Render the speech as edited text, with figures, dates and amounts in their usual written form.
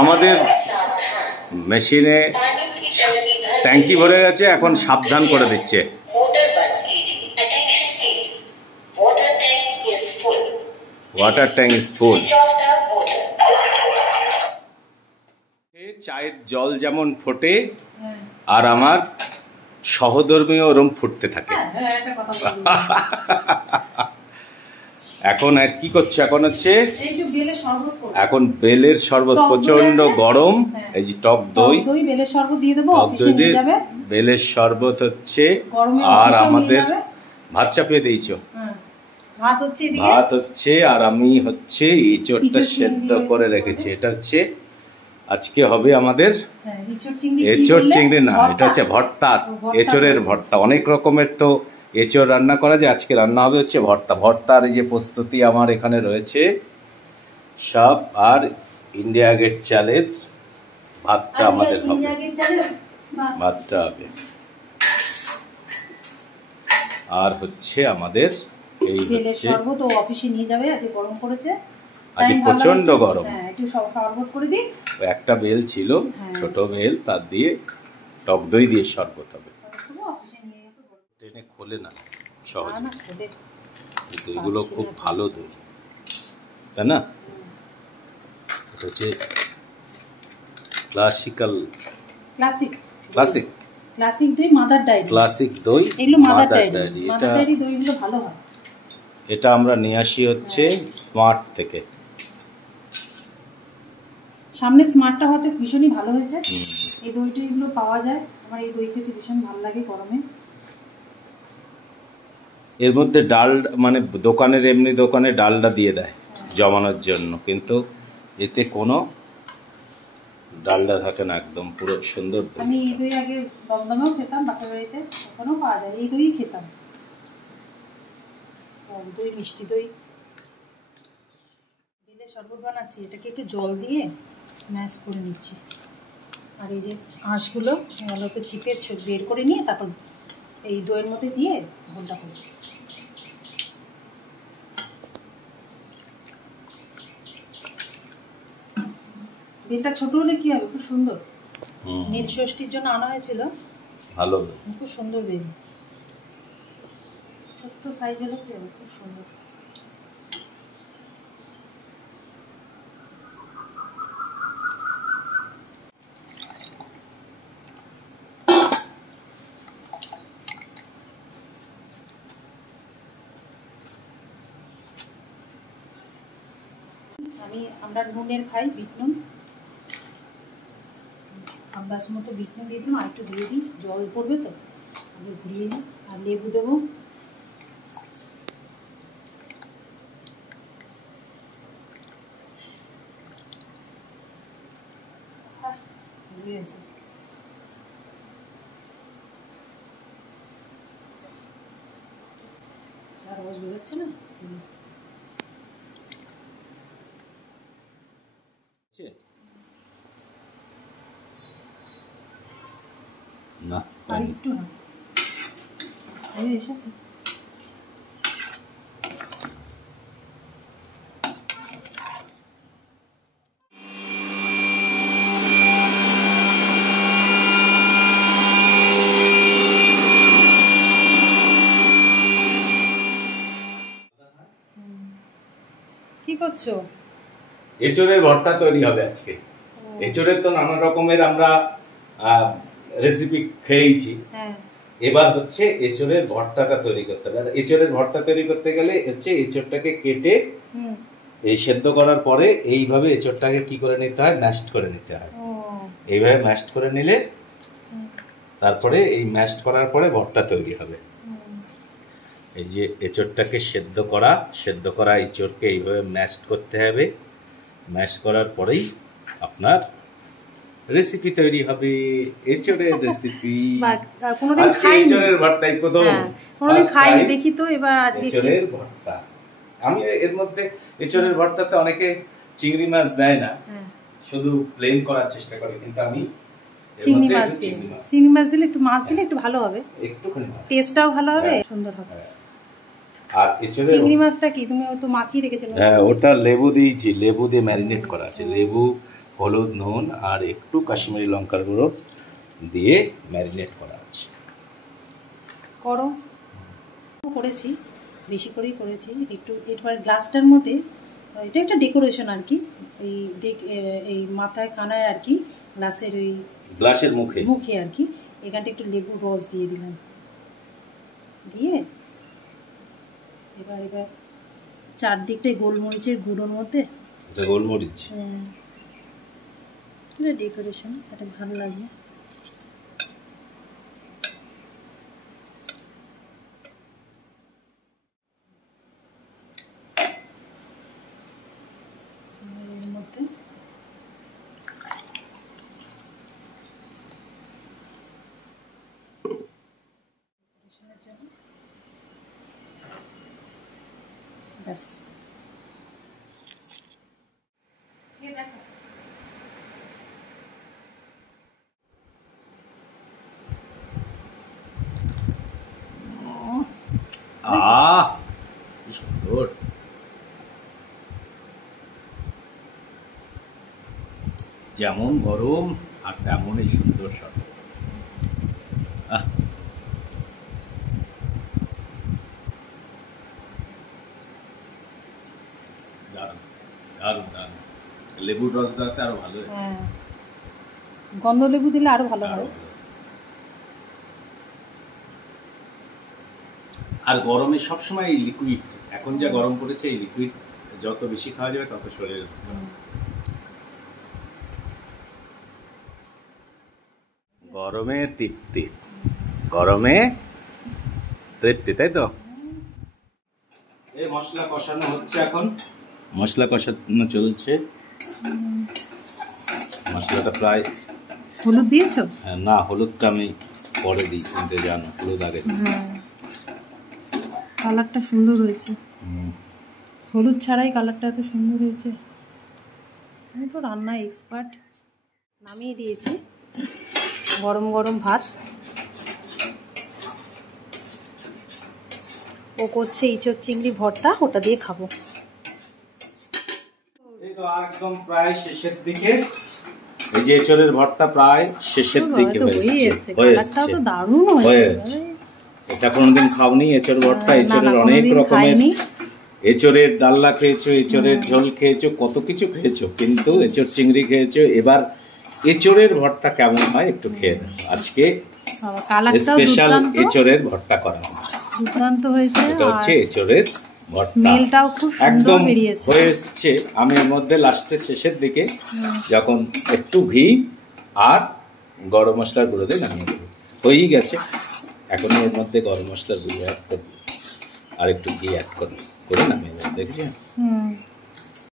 আমাদের মেশিনে ট্যাঙ্কি ভরে গেছে, এখন সাবধান করে দিচ্ছে। Water tank is full. চায়ের জল যেমন ফোটে আর আমার সহধর্মীয় ওরম ফুটতে থাকে। এখন কি করছে? এখন হচ্ছে এখন বেলের শরবত, প্রচন্ড গরম। এই যে টক দই, বেলের শরবত দিয়ে দেবো, বেলের শরবত হচ্ছে। আর আমাদের ভাত চাপিয়ে দিয়েছো? ভাত হচ্ছে, আর আমি হচ্ছে এঁচোড়টা সেদ্ধ করে রেখেছি। এটা হচ্ছে আজকে হবে আমাদের এঁচোড় চিংড়ি না, এটা হচ্ছে ভর্তা, এঁচোড়ের ভর্তা। অনেক রকমের তো এঁচোড় রান্না করা যায়, আজকে রান্না হবে হচ্ছে ভর্তা। ভর্তার এই যে প্রস্তুতি আমার এখানে রয়েছে সব। আর ইন্ডিয়া গেট চালের ভাতটা আমাদের হবে, ভাতটা হবে। আর হচ্ছে আমাদের এই হচ্ছে অফিসে নিয়ে যাবে, আজকে গরম করেছে, আজকে প্রচন্ড গরম। একটু শরবত করে দিই। একটা বেল ছিল, ছোট বেল, তার দিয়ে টক দই দিয়ে শরবত হবে। টেনে খোলে না সহজে, এই দইগুলো খুব ভালো দই, তাই না? এটা হচ্ছে ক্লাসিক দই, মাদার ডায়েরি, ক্লাসিক দই, এগুলো মাদার ডায়েরি। মাদার ডায়েরি দইগুলো ভালো হয়। এটা আমরা নিয়ে আসি হচ্ছে স্মার্ট থেকে। সামনে স্মার্টটা হতে ভীষণই ভালো হয়েছে। এই দইটা এগুলো পাওয়া যায়, আমার এই দই খেতে ভীষণ ভালো লাগে গরমে। এর মধ্যে ডাল, মানে দোকানের এমনি দোকানে ডালটা দিয়ে দেয় জমানোর জন্য, কিন্তু এতে কোনো ডালটা থাকে না, একদম পুরো সুন্দর। আমি এই দই আগে দমদমেও খেতাম, বাপের বাড়িতে, ওখানেও পাওয়া যায়, এই দই খেতাম। দই, মিষ্টি দই। বেলের শরবত বানাচ্ছি, এটাকে একটু জল দিয়ে স্ম্যাশ করে নিচ্ছি। আর এই যে আঁশগুলো ভালোকে চিপে বের করে নিয়ে তারপর এই দইয়ের মধ্যে দিয়ে ঘন্টা করব। বেলটা ছোট হলে কি হবে, খুব সুন্দর। নীল ষষ্ঠীর জন্য আনা হয়েছিল, ভালো, খুব সুন্দর বেল। ছোট্ট সাইজ হলে কি হবে, খুব সুন্দর। আমরা নুনের খাই, বিট নুন, আন্দাজ মতো বিট নুন দিয়ে দিলাম। আর একটু দিয়ে দিই, জল পড়বে তো, আগে ঘুরিয়ে নিই। আর লেবু দেবো, হয়েছে। আর রস বেরোচ্ছে না, না আর একটু এসেছে। কি করছো? এঁচোড়ের ভর্তা তৈরি হবে আজকে। এঁচোড়ের তো নানা রকমের আমরা রেসিপি খেয়েছি, এবার হচ্ছে এঁচোড়ের ভর্তাটা তৈরি করতে হবে। এঁচোড়ের ভর্তা তৈরি করতে গেলে হচ্ছে এঁচোড়টাকে কেটে এই সেদ্ধ করার পরে এইভাবে এঁচোড়টাকে কি করে নিতে হয়, ম্যাশড করে নিতে হয়। এইভাবে ম্যাশড করে নিলে তারপরে এই ম্যাশড করার পরে ভর্তা তৈরি হবে। এই যে এঁচোড়টাকে সেদ্ধ করা এঁচোড়কে এইভাবে ম্যাশড করতে হবে। ম্যাশ করার পরেই আপনার রেসিপি তৈরি হবে, এঁচোড়ের রেসিপি। কোনোদিন খাইনি এঁচোড়ের ভর্তাই প্রথম, কোনোদিন খাইনি, দেখি তো এবার আজকে এঁচোড়ের ভর্তা। আমি এর মধ্যে এঁচোড়ের ভর্তাতে অনেকে চিংড়ি মাছ দেয় না, শুধু প্লেন করার চেষ্টা করে, কিন্তু আমি চিংড়ি মাছ দিই। চিংড়ি মাছ দিলে একটু, মাছ দিলে একটু ভালো হবে, একটুখানি টেস্টটাও ভালো হবে, সুন্দর হবে। আর এছাড়া চিংড়ি মাছটা কি তুমি তো মাখিয়ে রেখেছিলে? হ্যাঁ, ওটা লেবু দিয়েছি, লেবু দিয়ে ম্যারিনেট করা আছে। লেবু, হলুদ, নুন আর একটু কাশ্মীরি লঙ্কার গুঁড়ো দিয়ে ম্যারিনেট করা আছে। করো করেছি, বেশি করেই করেছি একটু। এরপর গ্লাসটার মধ্যে এটা একটা ডেকোরেশন আর কি, এই মাথায় কানায় আর কি, গ্লাসের ওই গ্লাসের মুখে আর কি এখানটা একটু লেবুর রস দিয়ে দিলাম, দিয়ে এবার চারদিকটাই গোলমরিচের গুঁড়োর মধ্যে, এটা গোলমরিচ, এটা ডেকোরেশন, এটা ভালো লাগে। এর মধ্যে ব্যাস, দেখো কি সুন্দর। যেমন গরম আর তেমনই সুন্দর শট। লেবুর রস দেওয়াতে আরো ভালো, গন্ধ লেবু দিলে আরো ভালো হয়। আর গরমে সবসময় লিকুইড, এখন যা গরম পড়েছে এই লিকুইড যত বেশি খাওয়া যাবে তত শরীরে গরমে তৃপ্তি, গরমে তৃপ্তি, তাই তো। এই মশলা কষানো হচ্ছে, এখন মশলা কষানো চলছে। মশলাটা প্রায়, হলুদ দিয়েছো? না, হলুদটা আমি পরে দিই, কিন্তু জানো হলুদ আগে। কালারটা সুন্দর হয়েছে, হলুদ ছাড়াই কালারটা এত সুন্দর হয়েছে। আমি তো রান্না এক্সপার্ট। নামিয়ে দিয়েছি, গরম গরম ভাত। ও করছে ইঁচড় চিংড়ি ভর্তা, ওটা দিয়ে খাবো। এই তো একদম প্রায় শেষের দিকে, এই যে এঁচড়ের ভর্তা প্রায় শেষের দিকে হয়েছে। কালারটাও তো দারুণ হয়েছে। এটা কোনোদিন খাওনি এঁচড় ভর্তা? এঁচড়ের অনেক রকমের, এঁচড়ের ডালনা খেয়েছো, এঁচড়ের ঝোল খেয়েছো, কত কিছু খেয়েছো, কিন্তু এঁচড় চিংড়ি খেয়েছো। এবার এঁচড়ের ভর্তা কেমন হয় একটু খেয়ে দাও। আজকে স্পেশাল এঁচড়ের ভর্তা করা হবে, দুর্দান্ত হয়েছে। এটা হচ্ছে এঁচড়ের ভর্তা, স্মেলটাও খুব সুন্দর বেরিয়েছে। হয়ে এসছে। আমি এর মধ্যে লাস্টের শেষের দিকে যখন একটু ঘি আর গরম মশলার গুঁড়ো দিয়ে নামিয়ে দেবো, হয়েই গেছে। এখন এর মধ্যে গরম মশলার গুঁড়ো অ্যাড করবো আর একটু ঘি অ্যাড করবো, করে নামিয়ে দেবো। দেখছি।